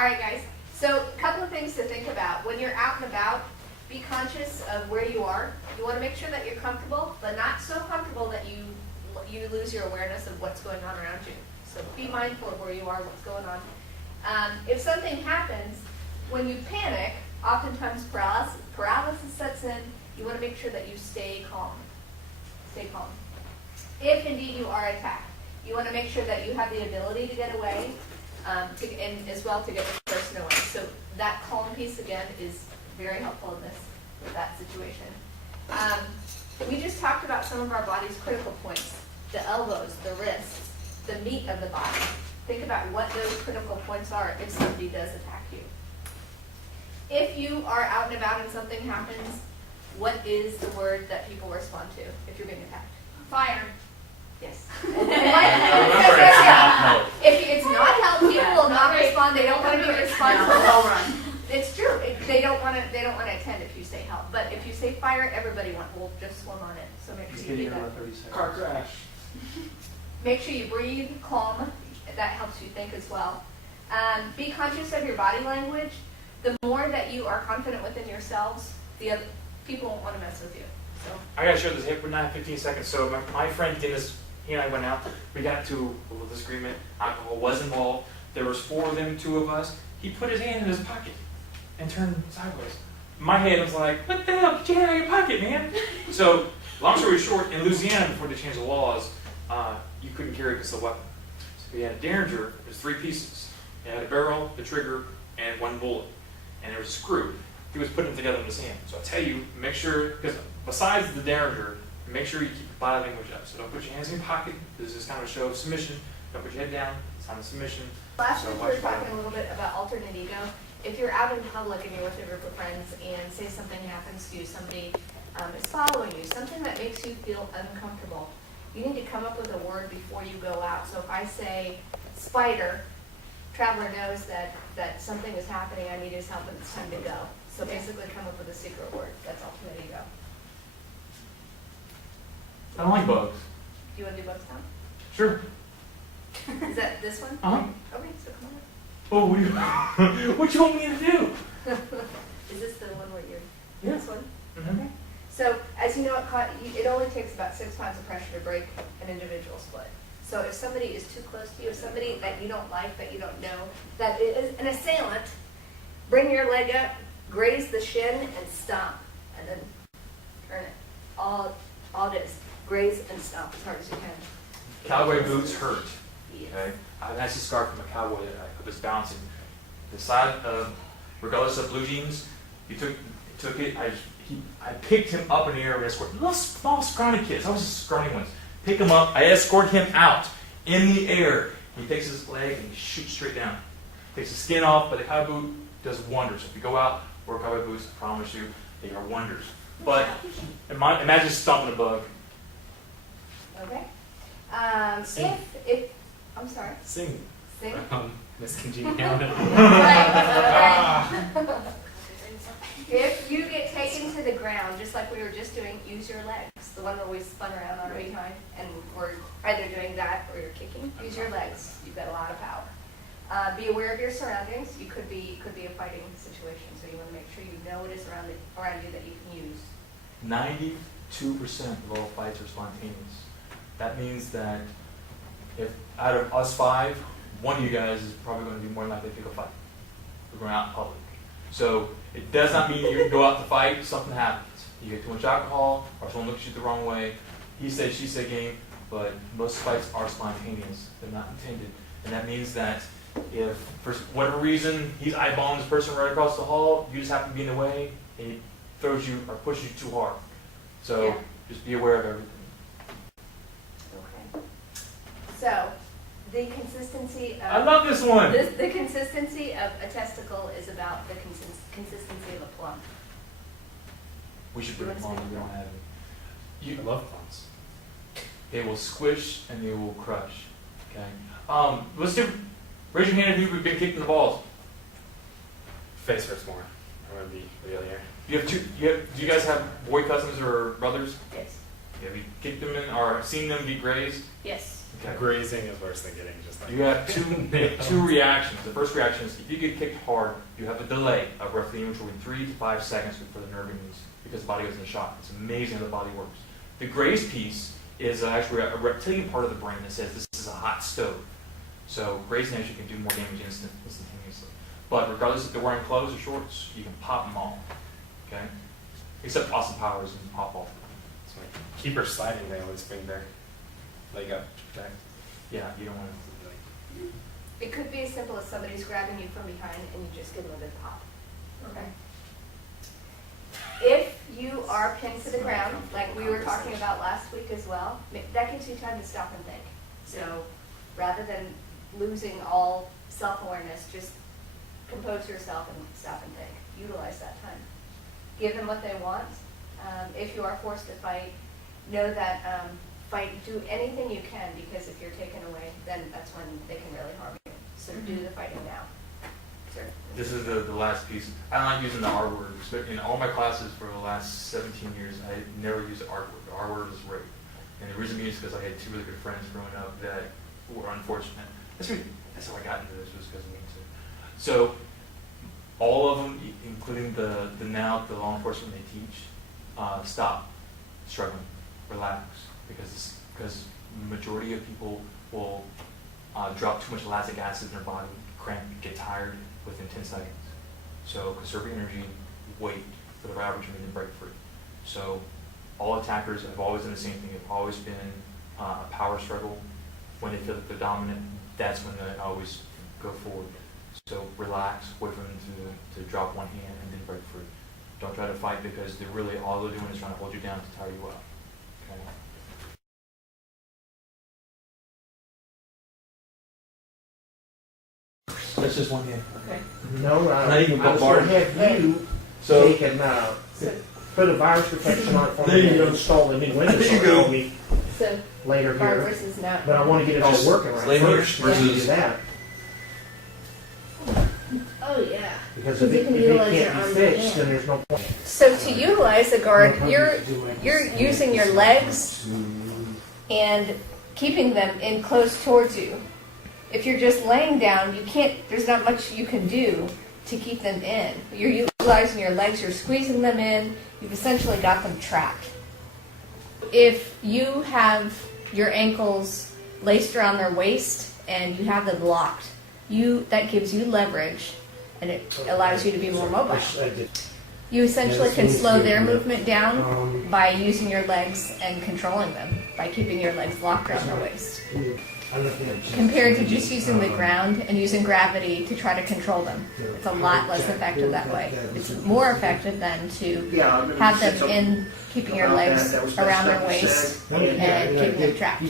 All right, guys. So a couple of things to think about. When you're out and about, be conscious of where you are. You want to make sure that you're comfortable, but not so comfortable that you lose your awareness of what's going on around you. So be mindful of where you are, what's going on. If something happens, when you panic, oftentimes paralysis sets in. You want to make sure that you stay calm. Stay calm. If indeed you are attacked, you want to make sure that you have the ability to get away, and as well to get the person away. So that calm piece again is very helpful in with that situation. We just talked about some of our body's critical points: the elbows, the wrists, the meat of the body. Think about what those critical points are if somebody does attack you. If you are out and about and something happens, what is the word that people respond to if you're being attacked? Fire. Yes. Remember, it's not help. If it's not help, people will not respond. They don't want to be responsible. They'll run. It's true. They don't want to. They don't want to attend if you say help. But if you say fire, everybody will just swim on it. So make He's sure you getting do around that. 30 seconds. Car crash. Make sure you breathe, calm. That helps you think as well. Be conscious of your body language. The more that you are confident within yourselves, the other people won't want to mess with you. So I gotta share this. We're not 15 seconds. So my friend Dennis, he and I went out. We got into a little disagreement. Alcohol was involved. There was 4 of them, 2 of us. He put his hand in his pocket and turned sideways. My head was like, "What the hell? Get your hand out of your pocket, man!" So, long story short, in Louisiana, before they changed the laws, you couldn't carry this as a weapon. So we had a Derringer. There's 3 pieces. It had a barrel, the trigger, and 1 bullet. And there was a screw. He was putting them together in his hand. So I tell you, make sure, because besides the Derringer, make sure you keep your body language up. So don't put your hands in your pocket. This is kind of a show of submission. Don't put your head down. It's on submission. last So week we watch were talking fire. a little bit about alternate ego. If you're out in public and you're with a group of friends and say something happens to you, somebody is following you, something that makes you feel uncomfortable, you need to come up with a word before you go out. So if I say spider, traveler knows that something is happening, I need his help, and it's time to go. So basically come up with a secret word. That's alternate ego. I don't like bugs. Do you want to do bugs now? Sure. Is that this one? Uh-huh. Okay, so come on. Oh, what do you, what you want me to do? Is this the one where you're, Yeah. this one? Mhm. So, as you know, it only takes about 6 pounds of pressure to break an individual split. So if somebody is too close to you, if somebody that you don't like, that you don't know, that is an assailant, bring your leg up, graze the shin, and stomp, and then turn it. All it is, graze and stomp as hard as you can. Cowboy boots hurt. Yes. Okay, I have an actually scar from a cowboy that I was bouncing. The side of, regardless of blue jeans, he took it. I picked him up in the air and escorted little small scrawny kids. I was just scrawny ones. Pick him up. I escort him out in the air. He takes his leg and he shoots straight down. Takes the skin off, but the cowboy boot does wonders. If you go out, wear cowboy boots. I promise you, they are wonders. But imagine stomping a bug. Okay. Sing. If I'm sorry. Sing. Sing. Miss Congeniality. Right. If you get taken to the ground, just like we were just doing, use your legs. The one where we spun around on our behind, and we're either doing that or you're kicking. Use your legs. You've got a lot of power. Be aware of your surroundings. You could be a fighting situation, so you want to make sure you know what is around you that you can use. 92% of all fights are spontaneous. That means that if out of us 5, one of you guys is probably going to be more likely to pick a fight. We're going out in public. So it does not mean you go out to fight, something happens. You get too much alcohol, or someone looks at you the wrong way. He said, she said game, but most fights are spontaneous. They're not intended. And that means that if, for whatever reason, he's eyeballing this person right across the hall, you just happen to be in the way, and he throws you or pushes you too hard. So Yeah. just be aware of everything. Okay. So the consistency of I love this one. the consistency of a testicle is about the consistency of a plum. We should You bring wanna them on. say We don't have it. I love plums. They will squish and they will crush. Okay. Let's do. Raise your hand if you've been kicked in the balls. Face hurts more. I'm gonna be real here. You have two. Do you guys have boy cousins or brothers? Yes. Have you kicked them in or seen them be grazed? Yes. Okay. Grazing is worse than getting just like. You have two reactions. The first reaction is if you get kicked hard, you have a delay of roughly between 3 to 5 seconds before the nerve endings because the body goes into shock. It's amazing how the body works. The graze piece is actually a reptilian part of the brain that says this is a hot stove. So grazing actually can do more damage instantaneously. But regardless if they're wearing clothes or shorts, you can pop them all. Okay? Except Austin Powers and pop off. So like, keeper sliding, they always bring their leg up to protect. Yeah, you don't want to. Like, It could be as simple as somebody's grabbing you from behind and you just give them a good pop. Okay. If you are pinned to the ground, like we were talking about last week as well, that gives you time to stop and think. So rather than losing all self-awareness, just compose yourself and stop and think. Utilize that time. Give them what they want. If you are forced to fight, know that do anything you can, because if you're taken away, then that's when they can really harm you. So do the fighting now. Sir. This is the last piece. I'm not using the R word. But in all my classes for the last 17 years, I never used the R word. The R word is rape. And the reason being is because I had 2 really good friends growing up that were unfortunate. That's how I got into this, was because of me too. So all of them, including the law enforcement they teach, stop struggling, relax, because the majority of people will drop too much lactic acid in their body, cramp, get tired within 10 seconds. So conserve your energy, wait for the average mean to break free. So all attackers have always done the same thing. They've always been a power struggle. When they feel that they're dominant, that's when they always go forward. So relax, wait for them to drop one hand and then break free. Don't try to fight, because they're really, all they're doing is trying to hold you down to tire you up. Okay? That's just one hand. Okay. No, Not even I was bombarded. gonna have you So- take and put a virus protection on it for There me you and go. install a new Windows There you on go. it for me So later bar here. versus no. But I want to get it all Just working right lay here first before you do versus- that. Oh, yeah. Because Because if you it can if utilize it your can't be arms fixed, and then there's no point. So to utilize the guard, you're using your legs and keeping them in close towards you. If you're just laying down, you can't. There's not much you can do to keep them in. You're utilizing your legs. You're squeezing them in. You've essentially got them trapped. If you have your ankles laced around their waist and you have them locked, that gives you leverage, and it allows you to be more mobile. You essentially can slow their movement down by using your legs and controlling them, by keeping your legs locked around their waist, compared to just using the ground and using gravity to try to control them. It's a lot less effective that way. It's more effective than to have them in, keeping your legs around their waist and keeping them trapped.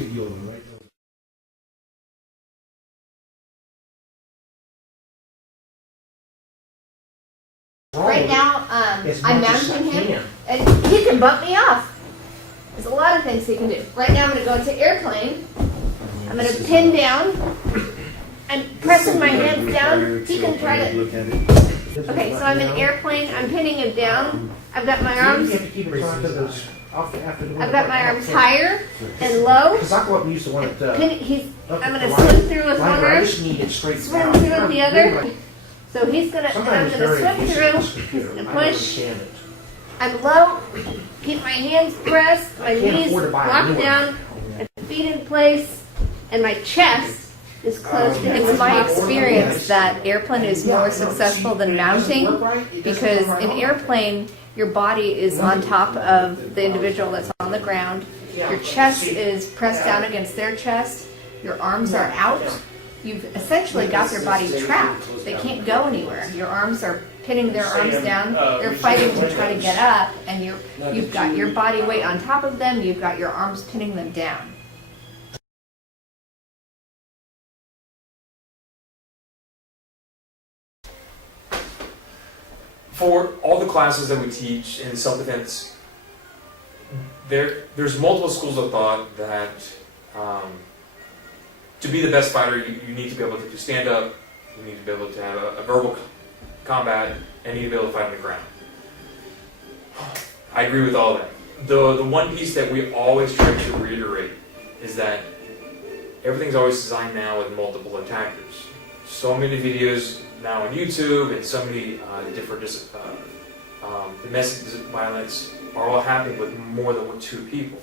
Right now, As I'm much as I mounting him, can. and he can bump me off. There's a lot of things he can do. Right now, I'm going to go into airplane. I'm going to pin down. I'm pressing my hands down. He can try to. Okay, so I'm in airplane. I'm pinning him down. I've got my You arms. have to keep it turned to those. I've got my arms higher and low. Because I go up and use the one at I'm going to swim through with one I arm, just need it straight swim down. through with the other. So he's gonna. I'm Sometimes gonna very swim abusive through. with this computer. and I don't push. understand it. I'm low. Keep my hands pressed, my I can't knees afford to buy a locked new one. down, and feet in place, and my chest is close to him. It's my experience that airplane is more successful than mounting, because in airplane, your body is on top of the individual that's on the ground. Your chest is pressed down against their chest. Your arms are out. You've essentially got their body trapped. They can't go anywhere. Your arms are pinning their arms down. They're fighting to try to get up, and you've got your body weight on top of them. You've got your arms pinning them down. For all the classes that we teach in self-defense, there's multiple schools of thought that to be the best fighter, you need to be able to stand up, you need to be able to have a verbal combat, and you need to be able to fight on the ground. I agree with all that. The one piece that we always try to reiterate is that everything's always designed now with multiple attackers. So many videos now on YouTube and so many different domestic violence are all happening with more than 2 people.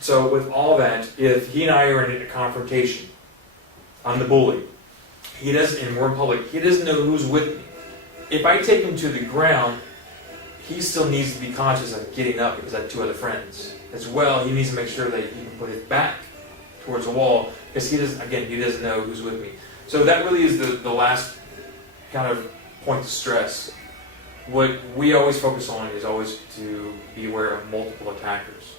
So with all that, if he and I are in a confrontation, I'm the bully. He doesn't, and we're in public, he doesn't know who's with me. If I take him to the ground, he still needs to be conscious of getting up because I have 2 other friends. As well, he needs to make sure that he can put his back towards the wall because he doesn't know who's with me. So that really is the last kind of point to stress. What we always focus on is always to be aware of multiple attackers.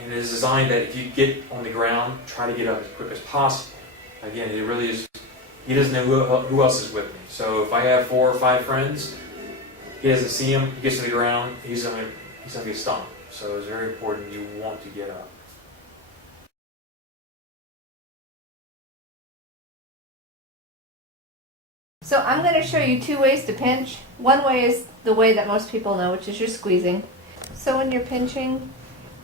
And it is designed that if you get on the ground, try to get up as quick as possible. Again, it really is, he doesn't know who else is with me. So if I have 4 or 5 friends, he doesn't see him, he gets to the ground, he's going to get stung. So it's very important you want to get up. So I'm going to show you 2 ways to pinch. One way is the way that most people know, which is you're squeezing. So when you're pinching,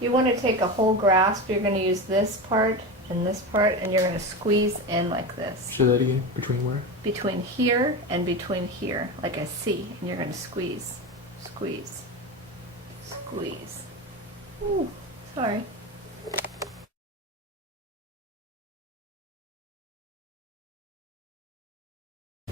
you want to take a whole grasp. You're going to use this part, and you're going to squeeze in like this. Say that again. Between where? Between here and between here, like a C, and you're going to squeeze, squeeze, squeeze. Ooh, sorry.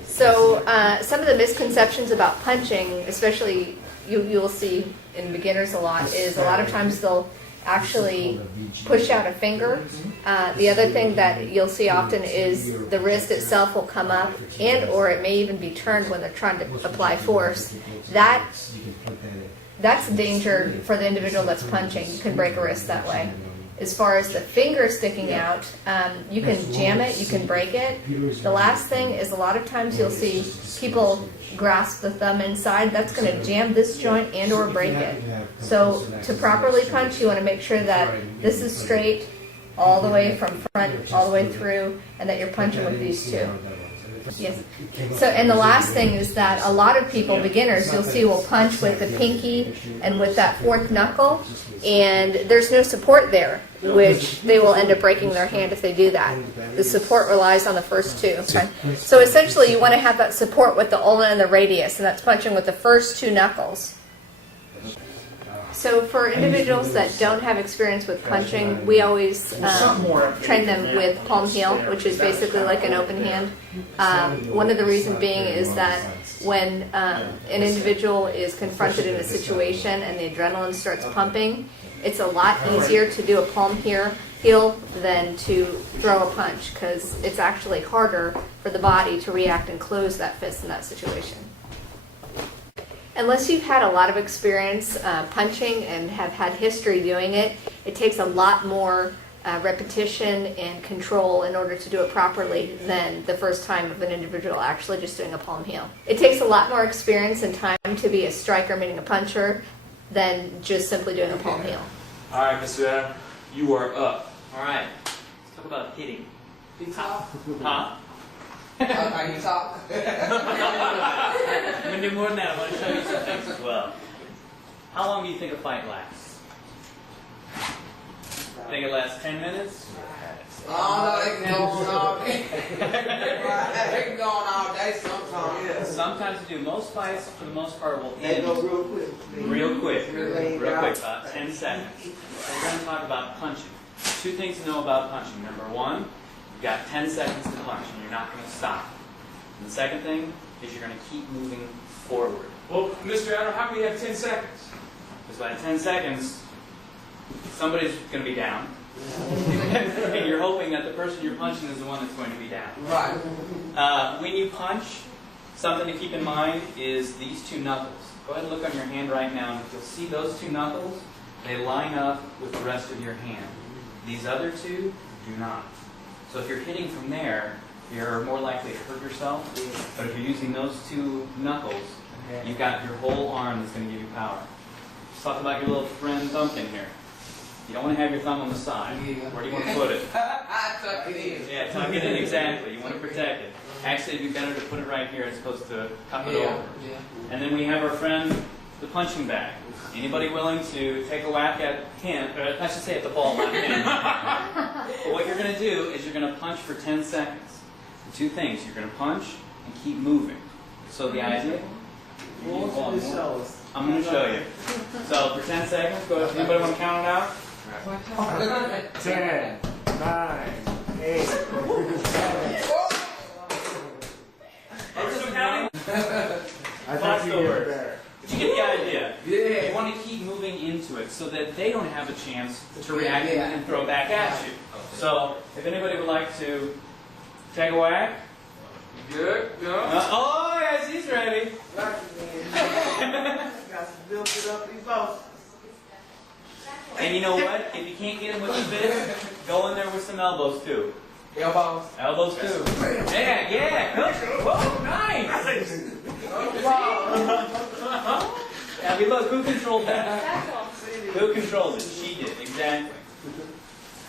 So some of the misconceptions about punching, especially you'll see in beginners a lot, is a lot of times they'll actually push out a finger. The other thing that you'll see often is the wrist itself will come up, and or it may even be turned when they're trying to apply force. That's a danger for the individual that's punching. You can break a wrist that way. As far as the finger sticking out, you can jam it, you can break it. The last thing is a lot of times you'll see people grasp the thumb inside. That's going to jam this joint and or break it. So to properly punch, you want to make sure that this is straight all the way from front, all the way through, and that you're punching with these 2. Yes. So, and the last thing is that a lot of people, beginners, you'll see will punch with the pinky and with that 4th knuckle, and there's no support there, which they will end up breaking their hand if they do that. The support relies on the first 2. Okay? So essentially you want to have that support with the ulna and the radius, and that's punching with the first 2 knuckles. So for individuals that don't have experience with punching, we always train them with palm heel, which is basically like an open hand. One of the reasons being is that when an individual is confronted in a situation and the adrenaline starts pumping, it's a lot easier to do a palm heel than to throw a punch, because it's actually harder for the body to react and close that fist in that situation. Unless you've had a lot of experience punching and have had history doing it, it takes a lot more repetition and control in order to do it properly than the first time of an individual actually just doing a palm heel. It takes a lot more experience and time to be a striker, meaning a puncher, than just simply doing a palm heel. All right, Mr. Adam, you are up. All right, let's talk about hitting. Huh? Can you talk? I'm going to do more than that. I want to show you some things as well. How long do you think a fight lasts? Think it lasts 10 minutes? Oh, no, they can go on all day. They can go on all day sometimes. Sometimes they do. Most fights, for the most part, will end They go real quick. real quick. Real quick, about 10 seconds. We're going to talk about punching. 2 things to know about punching. Number 1, you've got 10 seconds to punch, and you're not going to stop. And the second thing is you're going to keep moving forward. Well, Mr. Adam, how can we have 10 seconds? Because by 10 seconds, somebody's going to be down. And you're hoping that the person you're punching is the one that's going to be down. Right. When you punch, something to keep in mind is these 2 knuckles. Go ahead and look on your hand right now, and if you'll see those 2 knuckles, they line up with the rest of your hand. These other 2 do not. So if you're hitting from there, you're more likely to hurt yourself. But if you're using those 2 knuckles, you've got your whole arm that's going to give you power. Let's talk about your little friend thumbing here. You don't want to have your thumb on the side. Where do you want to put it? I tuck it in. Yeah, tuck it in, exactly. You want to protect it. Actually, it'd be better to put it right here as opposed to cup it over. And then we have our friend, the punching bag. Anybody willing to take a whack at him, or I should say at the ball, not him. But what you're going to do is you're going to punch for 10 seconds. The two things, you're going to punch and keep moving. So the idea... I'm going to show you. So for 10 seconds, go ahead. Anybody want to count it out? 10, 9, 8. Are we still counting? I thought you did it better. But you get the idea. Yeah. You want to keep moving into it so that they don't have a chance to react and throw back at you. So if anybody would like to take a whack. Good, good. Oh, yes, he's ready. Got to build it up these bones. And you know what? If you can't get him with the fist, go in there with some elbows too. Elbows. Elbows too. Yeah, yeah. Good. Whoa, nice. Yeah, we look, who controlled that? Who controlled it? She did, exactly.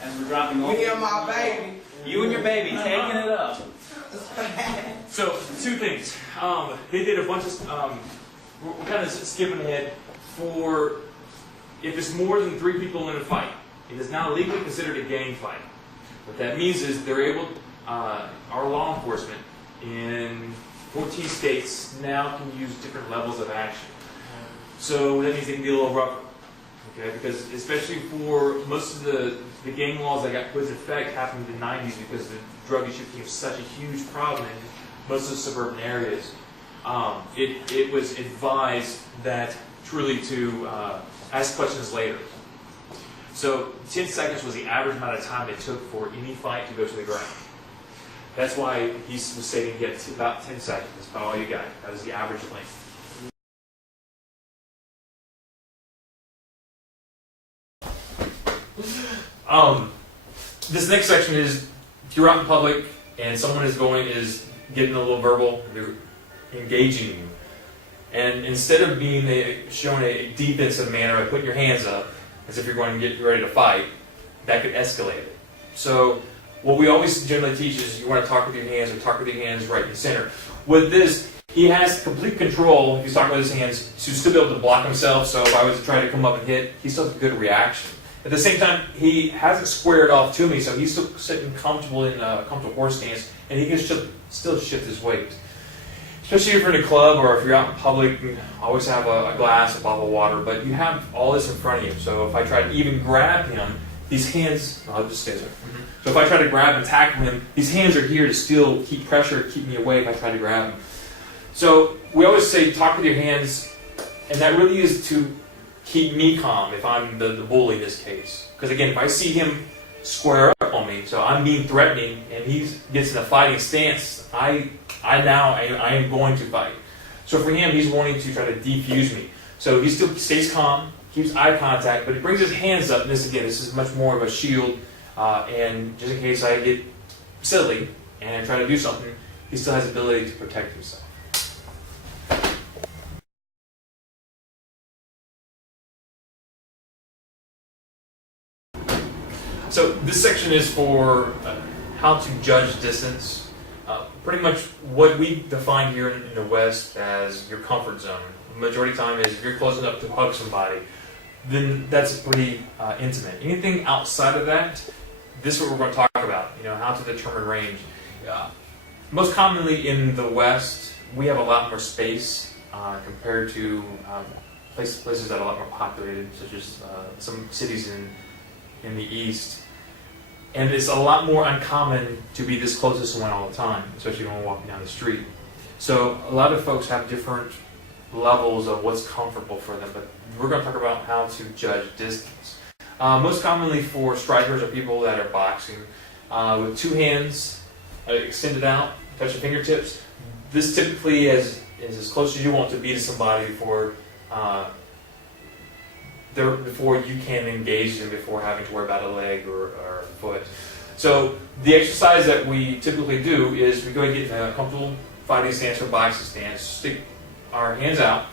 As we're dropping over. Me and my baby. You and your baby taking it up. So, two things. They did a bunch of, we're kind of skipping ahead. For, if it's more than 3 people in a fight, it is now legally considered a gang fight. What that means is they're able, our law enforcement in 14 states now can use different levels of action. So that means they can be a little rougher. Okay, because especially for most of the gang laws that got put into effect happened in the 90s because the drug issue became such a huge problem in most of the suburban areas. It was advised that truly to ask questions later. So 10 seconds was the average amount of time it took for any fight to go to the ground. That's why he was saying get to about 10 seconds. That's about all you got. That was the average length. This next section is if you're out in public and someone is getting a little verbal, they're engaging you. And instead of being shown a defensive manner of putting your hands up as if you're going to get ready to fight, that could escalate it. So what we always generally teach is you want to talk with your hands or talk with your hands right in the center. With this, he has complete control, if he's talking with his hands, to still be able to block himself. So if I was to try to come up and hit, he still has a good reaction. At the same time, he hasn't squared off to me, so he's still sitting comfortable in a comfortable horse stance, and he can still shift his weight. Especially if you're in a club or if you're out in public, you always have a glass, a bottle of water, but you have all this in front of you. So if I try to even grab him, these hands, I'll just stay there. So if I try to grab and tackle him, these hands are here to still keep pressure, keep me away if I try to grab him. So we always say talk with your hands, and that really is to keep me calm if I'm the bully in this case. Because again, if I see him square up on me, so I'm being threatening, and he gets in a fighting stance, I am going to fight. So for him, he's wanting to try to defuse me. So he still stays calm, keeps eye contact, but he brings his hands up, and this is much more of a shield, and just in case I get silly and try to do something, he still has the ability to protect himself. So this section is for how to judge distance. Pretty much what we define here in the West as your comfort zone. The majority of the time is if you're close enough to hug somebody, then that's pretty intimate. Anything outside of that, this is what we're going to talk about, how to determine range. Most commonly in the West, we have a lot more space compared to places that are a lot more populated, such as some cities in the East. And it's a lot more uncommon to be this close to someone all the time, especially when we're walking down the street. So a lot of folks have different levels of what's comfortable for them, but we're going to talk about how to judge distance. Most commonly for strikers or people that are boxing, with 2 hands extended out, touch your fingertips. This typically is as close as you want to be to somebody before you can engage them, before having to worry about a leg or a foot. So the exercise that we typically do is we go and get in a comfortable fighting stance or boxing stance, stick our hands out,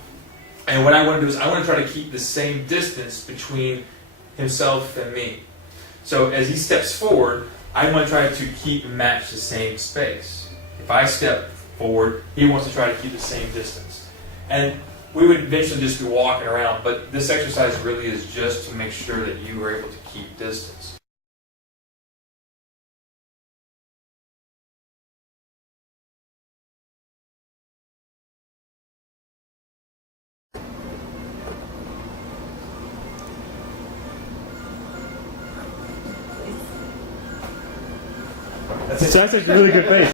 and what I want to do is I want to try to keep the same distance between himself and me. So as he steps forward, I want to try to keep and match the same space. If I step forward, he wants to try to keep the same distance. And we would eventually just be walking around, but this exercise really is just to make sure that you are able to keep distance. That's actually a really good face.